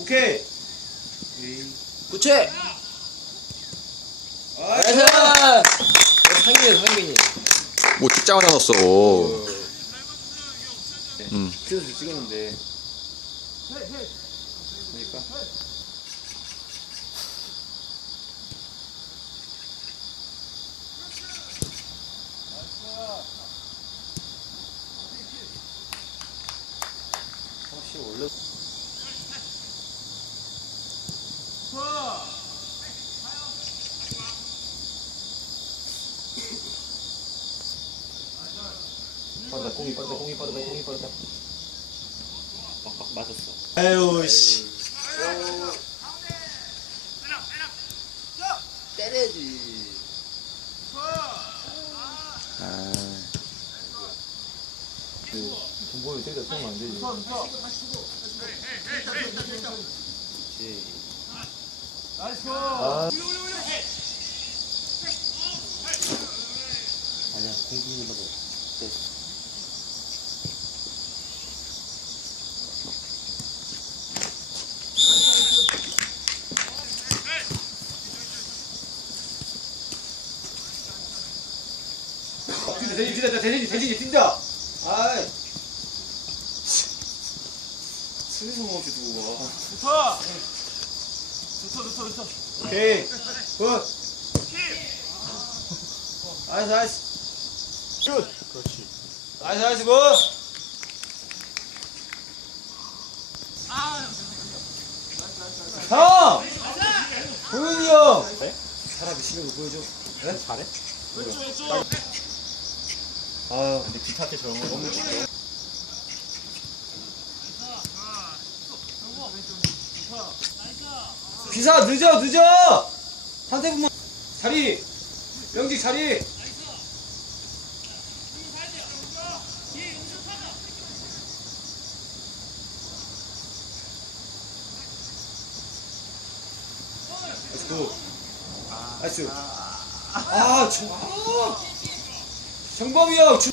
오케이. 부채! 나이스. 상민이다, 상민이. 뭐 뒷장을 넣었어. 음. 그래서 찍었는데. 그러니까. 혹시 원래 빠르다, 공이 빠르다, 공이 빠르다, 공이 빠르다. 빡빡 맞았어. 아유, 씨. 때려야지. 아, 돈 벌을 때리다 쓰면 안 되지. 아. 아니야, 공중이 받아. 대진이 뛴다, 대진이, 대진이 뛴다. 아이. 스리성 없이 두고 와. 좋다. 좋다, 좋다, 좋다. 오케이. 굿. 나이스, 나이스. 슛. 그렇지. 나이스, 나이스, 굿. 형! 동현이 형! 사람이 실력을 보여줘. 네? 잘해? 왼쪽, 왼쪽. 아, 근데 기타 때 저런 거 너무 좋죠. 기사 늦어, 늦어! 한태분만 자리! 명직 자리! 나이스 굿. 나이스. 아, 정, 아. 정범이 형, 주,